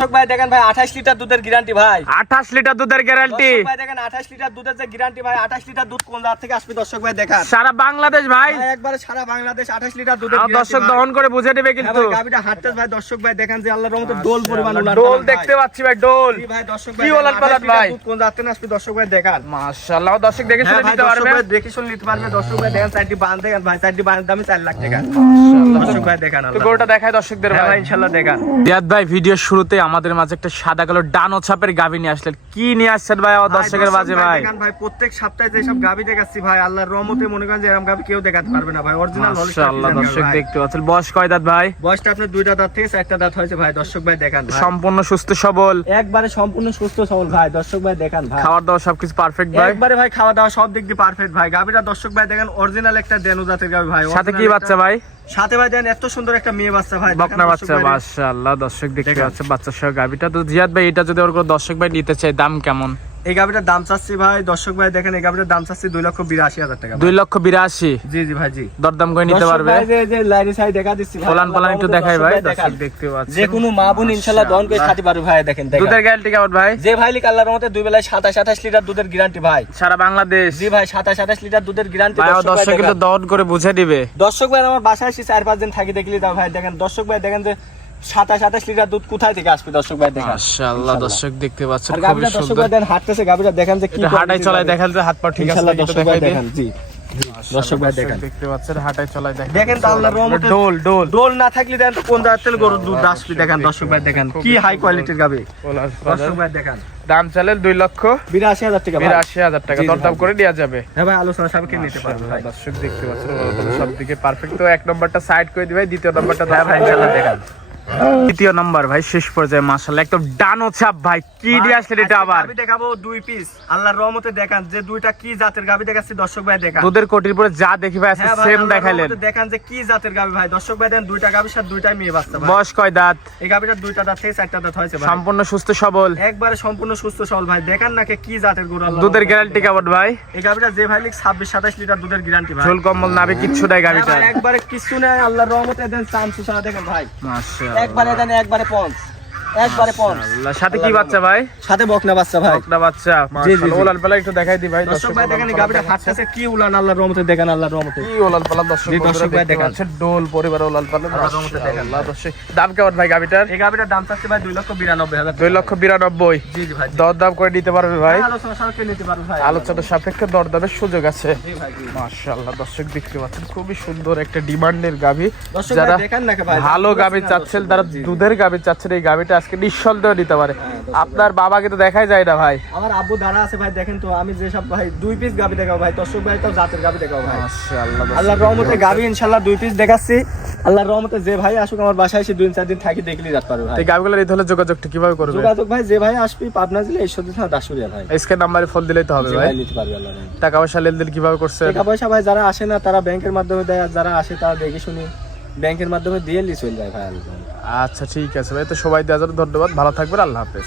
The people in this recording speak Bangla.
দর্শক ভাই দেখেন ভাই আঠাশ লিটার দুধের গ্যারান্টি ভাই। আঠাশ লিটার দুধের গ্যারান্টি ভাই দেখেন আঠাশ লিটার দুধের যে গ্যারান্টি ভাই আঠাশ লিটার দুধ কোন জাত থেকে আসবে দর্শক ভাই দেখান। সারা বাংলাদেশ ভাই। ভাই একবারে সারা বাংলাদেশ আঠাশ লিটার দুধের দর্শক দহন করে বুঝে নেবে কিন্তু। গাবিটা হাঁটতেছে ভাই দর্শক ভাই দেখেন যে আল্লাহর রহমতে দোল পরিমাণ ডোল দেখতে পাচ্ছি ভাই ডোল ভাই দর্শক কি ওলান পালান ভাই? কোন জাত থেকে আসবে দর্শক ভাই দেখান। মাশাআল্লাহ দর্শক দেখে হ্যাঁ শুনে নিতে পারবে দেখে শুনে নিতে পারবে দর্শক ভাই দেখেন চারটি বান দেখেন ভাই চারটি বানের দামে চার লাখ টাকা। দর্শক ভাই দেখান তো গরুটা দেখায় দর্শকদের হ্যাঁ ভাই। দেখান। রিয়াদ ভাই ভিডিও শুরুতে আমাদের মাঝে একটা সাদা কালো ডানো ছাপের গাভি নিয়ে আসলেন। কি নিয়ে আসছেন ভাই আমার দর্শকের মাঝে ভাই? ভাই? প্রত্যেক সপ্তাহে যেসব গাবি দেখাচ্ছি ভাই আল্লাহর রহমতে মনে করেন যে এরকম গাবি কেউ দেখাতে পারবে না ভাই অরিজিনাল মাশাআল্লাহ দর্শক দেখতে পাচ্ছেন। বয়স কয় দাঁত ভাই? বয়সটা আপনার দুইটা দাঁত থেকে চারটা দাঁত হয়েছে ভাই দর্শক ভাই দেখান ভাই। সম্পূর্ণ সুস্থ সবল। একবারে সম্পূর্ণ সুস্থ সবল ভাই দর্শক ভাই দেখান ভাই। খাবার দাবার সবকিছু পারফেক্ট ভাই? একবারে ভাই খাওয়া দাওয়া সব দিক দিয়ে পারফেক্ট ভাই। গাবিটা দর্শক ভাই দেখেন অরিজিনাল একটা দেনু জাতের গাবি ভাই সাথে কি বাচ্চা ভাই? সাথে ভাই দেন এত সুন্দর একটা মেয়ে বাচ্চা ভাই বকনা দর্শক বাচ্চা। মাশাআল্লাহ দর্শক দেখতে। পাচ্ছে বাচ্চা সহ গাবিটা তো জিয়াদ ভাই এটা যদি ওর দর্শক ভাই নিতে চায় দাম কেমন এই গাবিটার দাম চাচ্ছি ভাই দর্শক ভাই দেখেন এই গাবিটার দাম চাচ্ছি দুই লক্ষ বিরাশি হাজার টাকা দুই লক্ষ বিরাশি? জি জি ভাই জি। দরদাম করে নিতে পারবে? দেখা দিচ্ছি ফলান ফলান একটু দেখাই ভাই দর্শক। দেখতে যে কোনো মা বোন দহন করে খাতে পারবে ভাই দেখেন দুধের গ্যারান্টি কেমন ভাই? যে ভাই লিখ আল্লাহর রহমতে দুই বেলায় সাতাশ আঠাশ লিটার দুধের গ্যারান্টি ভাই। সারা বাংলাদেশ। জি ভাই সাতাশ আঠাশ লিটার দুধের গ্যারান্টি দর্শক কিন্তু দহন করে বুঝে দিবে। দর্শক ভাই আমার বাসায় এসে চার পাঁচ দিন থাকি দেখলি দাও ভাই দেখেন। দর্শক ভাই দেখেন যে সাতাশ আঠাশ লিটার দুধ কোথায় থেকে আসবে দর্শক ভাই দেখেন? মাশাআল্লাহ দর্শক দেখতে পাচ্ছেন খুবই দর্শক ভাই দেন হাঁটতেছে গাবিটা দেখেন যে কি হাঁটাই গাভী। দেখান যে হাত পা ঠিক আছে দর্শক ভাই দেখেন জি। দর্শক ভাই দেখেন। দেখতে পাচ্ছেন হাঁটাই চলাই দেখেন। দেখেন তো আল্লাহর রহমতে ডোল ডোল। দোল না থাকলে দেন কোন গরুর দুধ আসবে? দেখেন দর্শক ভাই দেখেন কি হাই কোয়ালিটির গাবি দর্শক ভাই দেখেন। দাম চালেন দুই লক্ষ। বিরাশি হাজার টাকা বিরাশি হাজার টাকা। দরদাম করে দেওয়া যাবে। হ্যাঁ ভাই আলোচনা সাপেক্ষে নিতে পারবে দর্শক দেখতে পাচ্ছেন সব দিকে পারফেক্ট তো এক নম্বরটা সাইড করে দিবে দ্বিতীয় নম্বরটা হ্যাঁ ভাই দেখেন। তৃতীয় নম্বর ভাই শেষ পর্যায়ে মাশাআল্লাহ একদম ডানো ছাপ ভাই কি দিয়ে আসলেন এটা আবার? গাভী দেখাবো দুই পিস আল্লাহর রহমতে দেখান যে দুইটা কি জাতের গাবি দেখাচ্ছি দর্শক ভাই দেখান। দুধের কোটির পরে যা দেখি ভাই আজকে হ্যাঁ সেম দেখাইলেন। দেখান যে কি জাতের গাবি ভাই। দর্শক ভাই দেন দুইটা গাবির সাথে দুইটাই মেয়ে বাচ্চা ভাই। বয়স কয় দাঁত? এই গাবিটার দুইটা দাঁত থেকে চারটা দাঁত হয়েছে ভাই। সম্পূর্ণ সুস্থ সবল? একবারে সম্পূর্ণ সুস্থ সবল ভাই। দেখান নাকি কি জাতের গরু আল্লাহর দুধের গ্যারান্টি কেমন ভাই? এই গাবিটা যে ভাই লিখ ছাব্বিশ সাতাশ লিটার দুধের গ্যারান্টি ভাই। ঝোল কম্বল নাবে কিচ্ছু দেয় হ্যাঁ ভাই, একবারে কিছু নেই আল্লাহর রহমতে দেন চামচু ছাড়া দেখেন ভাই। মাশাআল্লাহ। একবারে দেন একবারে পঞ্চ একবারে সাথে কি বাচ্চা ভাই? সাথে বকনা বাচ্চা ভাই। বকনা বাচ্চা জি, জি। মাশাআল্লাহ ওলাল পালা একটু দেখাই দি ভাই দর্শক ভাই দেখেন গাবিটা হাঁটতেছে কি উলান আল্লাহর রহমতে দেখেন আল্লাহর রহমতে। কি ওলাল পালা দর্শক দর্শক ভাই দেখান। ডোল পরিবার ওলাল পালা আল্লাহর রহমতে দেখেন। মাশাআল্লাহ, দর্শক। দাম কেমন ভাই গাবিটার এই গাবিটার দাম চাচ্ছে ভাই দুই লক্ষ বিরানব্বই হাজার দুই লক্ষ বিরানব্বই। জি জি ভাই দর দাম করে নিতে পারবে ভাই? হ্যাঁ, আলোচনা সাপেক্ষে নিতে পারব ভাই। আলোচনা সাপেক্ষে দরদামের সুযোগ আছে। জি ভাই মাশাআল্লাহ দর্শক দেখতে পাচ্ছেন খুবই সুন্দর একটা ডিমান্ডের গাভি। দর্শক যারা ভাই দেখেন নাকি ভাই ভালো গাভি চাচ্ছেন তারা দুধের গাভি চাচ্ছেন এই গাভিটা আজকে নিঃসন্দেহ নিতে পারে। আপনার বাবাকে তো দেখাই যায় না ভাই। আমার আব্বু দাঁড়া আছে ভাই দেখেন তো আমি যেসব ভাই দুই পিস গাবি দেখাবো ভাই দর্শক ভাই তো জাতের গাবি দেখাবো ভাই। আল্লাহর রহমতে গাবি ইনশাল্লাহ দুই পিস দেখাচ্ছি। আল্লাহর রহমতে যে ভাই আসুক আমার বাসায় এসে দুই চার দিন থাকি দেখলেই যাতে পারবে ভাই। এই গাভিগুলোর এই ধরনের যোগাযোগটা কীভাবে করবে? যোগাযোগ ভাই যে ভাই আসবি পাবনা জেলা এই সত্যি দাসুরিয়া ভাই। এসকে নাম্বারে ফোন দিলেই তো হবে ভাই। নিতে পারবে রহমতে। টাকা পয়সা লেনদেন কীভাবে করছে? টাকা পয়সা ভাই যারা আসে না তারা ব্যাংকের মাধ্যমে দেয় আর যারা আসে তারা দেখে শুনি। ব্যাংকের মাধ্যমে দিয়ে চলে যায় ভাই আচ্ছা ঠিক আছে ভাই। তো সবাই দেওয়া যাবে ধন্যবাদ। ভালো থাকবেন। আল্লাহ হাফেজ।